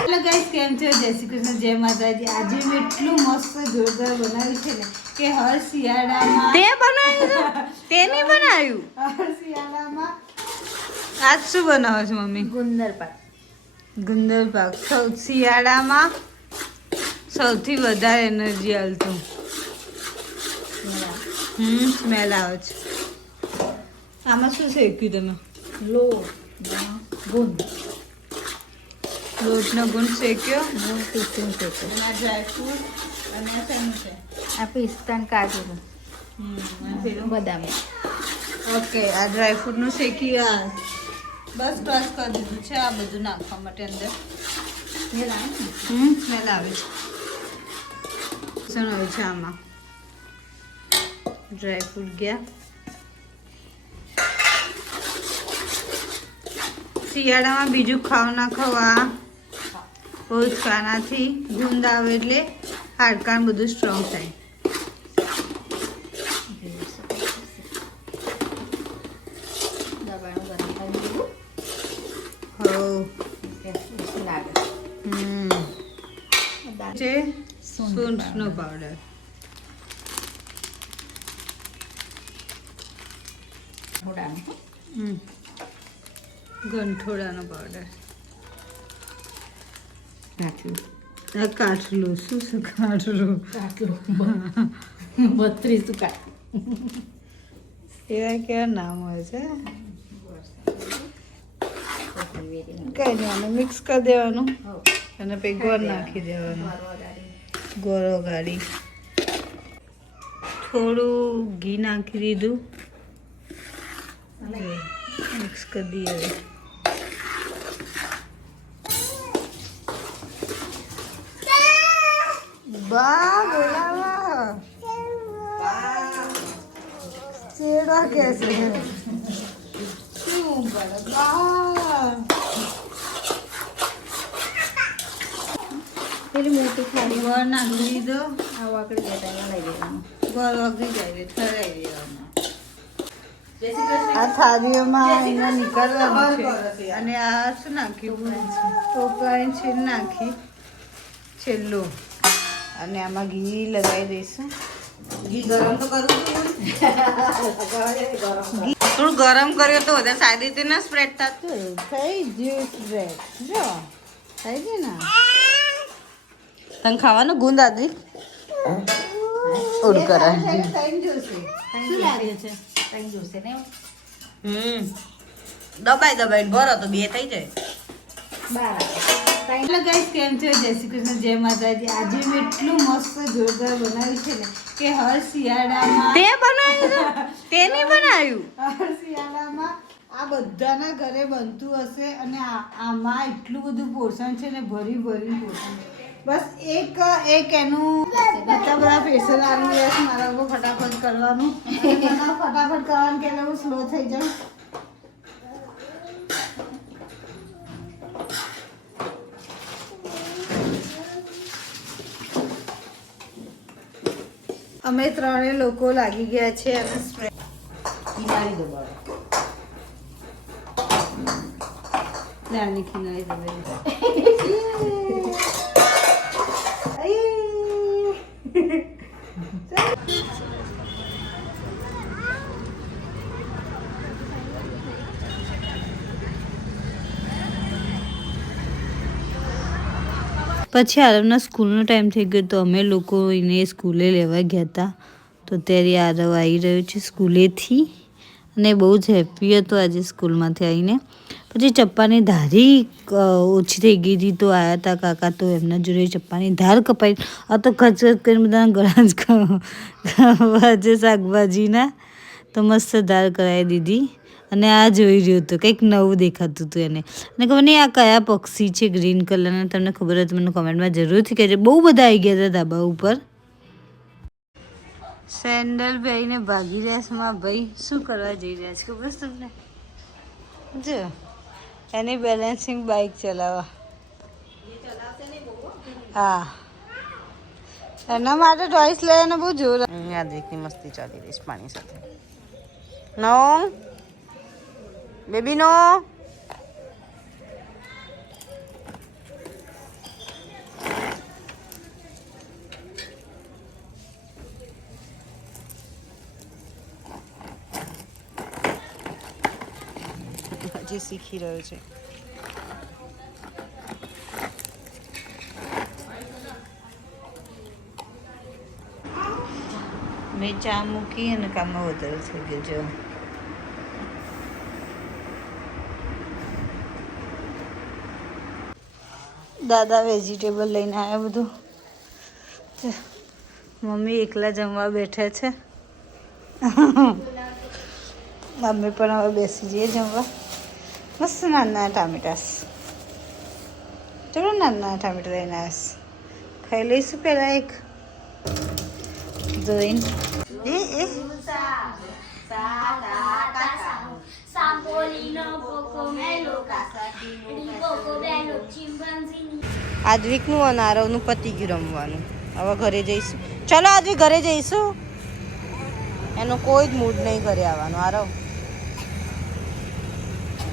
Hello guys, કેમ છો? જય શ્રી કૃષ્ણ, જય માતાજી. આજે મેં એટલું મસ્ત જોરદાર બનાવ્યું છે ને કે હર શિયાળામાં તે બનાવ્યું તે નહીં બનાવ્યું. હર શિયાળામાં આજ શું બનાવો છો મમ્મી? ગુંદર પાક. ગુંદર પાક શિયાળામાં સૌથી વધારે એનર્જી હાલતું. સ્મેલ આવે છે. આમાં શું શેક્યું તમે? ગુંદ લોટનો ગુંદ શેક્યો. પિસ્તન શેકો. એના ડ્રાયફ્રૂટ અને આ શેનું છે? આ પિસ્તાન કાજુ બદામ. ઓકે, આ ડ્રાયફ્રૂટનું શેકી બસ ક્રશ કરી દીધું છે. આ બધું નાખવા માટે અંદર સ્મેલ આવે છે. શું હોય છે આમાં? ડ્રાયફ્રૂટ ગયા. શિયાળામાં બીજું ખાવ ના ખવા બહુ જ ખાનાથી ગુંદ આવે એટલે હાડકાં બધું સ્ટ્રોંગ થાય. છે સૂંઠનો પાવડર. ગંઠોડાનો પાવડર. કાઠલું. શું છે કાઠલું? 32 કાટ. એવા કેવા નામ હોય છે. કઈ નહીં, મિક્સ કરી દેવાનું અને પછી ગોળ નાખી દેવાનું. ગોળો ગાળી થોડું ઘી નાખી દીધું. મિક્સ કરી દઈએ. બા બોલાવા ચેડવા કે છે. શું બોલે બા? પેલી મોટી થાળી ગોળ નાખી દીધો. આ વાકડી જતા લઈ દેવાનું. ગોળ વગરી જાય ઠરાઈ દેવાનું. આ થાળીઓમાં એને નીકળવાનું છે. અને આ શું નાખ્યું? ટોપરાની છીલ નાખી છેલ્લું. અને આમાં ઘી લગાવી દઈશું. ઘી ગરમ તો કરવું થોડું ગરમ કર્યો તો વધારે સારી રીતે ના સ્પ્રેડ થતું. થઈ ગયું સ્પ્રેડ. જો થઈ ગયું ને. તને ખાવાનું ગુંદ આદિ ઓડ કરાય. શું લાગે છે? દબાઈ દબાઈને ભરો તો બે થઈ જાય. હેલો ગાઈસ, કેમ છો? જય શ્રી કૃષ્ણ, જય માતાજી. આજે મેં એટલું મસ્ત જોરદાર બનાવ્યું છે ને કે હર શિયાળામાં તે બનાવ્યું તે નહીં બનાવ્યું. હર શિયાળામાં આ બધાના ઘરે બનતું હશે. અને આમાં એટલું બધું પોષણ છે ને, ભરી પોષણ. બસ એક એનું બધા ફેશિયલ આવી જાય છે મારા ઉપર. ફટાફટ કરવાનું કે હું સ્લો થઈ જાઉં. અમે ત્રણે લોકો લાગી ગયા છે અને સ્પ્રે ખીનારી દબાવો. લાની ખીનારી દબાવી. પછી આરવના સ્કૂલનો ટાઈમ થઈ ગયો તો અમે લોકો એને સ્કૂલે લેવા ગયા હતા. તો ત્યારે આરવ આવી રહ્યો છે સ્કૂલેથી અને બહુ જ હેપી હતો આજે સ્કૂલમાંથી આવીને. પછી ચપ્પાની ધારી ઓછી થઈ ગઈ હતી તો આવ્યા હતા કાકા. તો એમના જોડે ચપ્પાની ધાર કપાઈ. આ તો ખચખચ કરીને બધાના ગળા જ ખાવા છે શાકભાજીના. તો મસ્ત ધાર કરાવી દીધી. અને આ જોઈ રહ્યું હતું, કંઈક નવું દેખાતું હતું એને. અને ખબર નહીં આ કયા પક્ષી છે ગ્રીન કલરના. તમને ખબર હોય તો મને કોમેન્ટમાં જરૂરથી કહેજો. બહુ બધા આવી ગયા હતા ધાબા ઉપર. સેન્ડલ પહેરીને ભાગી રહ્યા છે માં ભાઈ. શું કરવા જઈ રહ્યા છે ખબર તમને? જો એની બેલેન્સિંગ બાઇક ચલાવવા. હા, એના માટે ટોયસ લઈને બહુ જોર. યાદવિકની મસ્તી ચાલી રહી છે પાણી સાથે. નો બેબી નો જે શીખી રહ્યો છે. મેં ચા મૂકી અને કામમાં વધારે થઈ ગયો જો. દાદા વેજીટેબલ લઈને આવ્યા બધું. મમ્મી એકલા જમવા બેઠા છે. મમ્મી પણ હવે બેસી જઈએ જમવા. મસ્ત નાના ટામેટાસ. ચલો નાના ટામેટા લઈને આવીશ. ખાઈ લઈશું પહેલાં એક જોઈને. આદ્વિકનું અને આરવનું પતી ગયું રમવાનું. હવે ઘરે જઈશું. ચલો આદ્વિક ઘરે જઈશું. એનો કોઈ જ મૂડ નહીં ઘરે આવવાનો. આરવ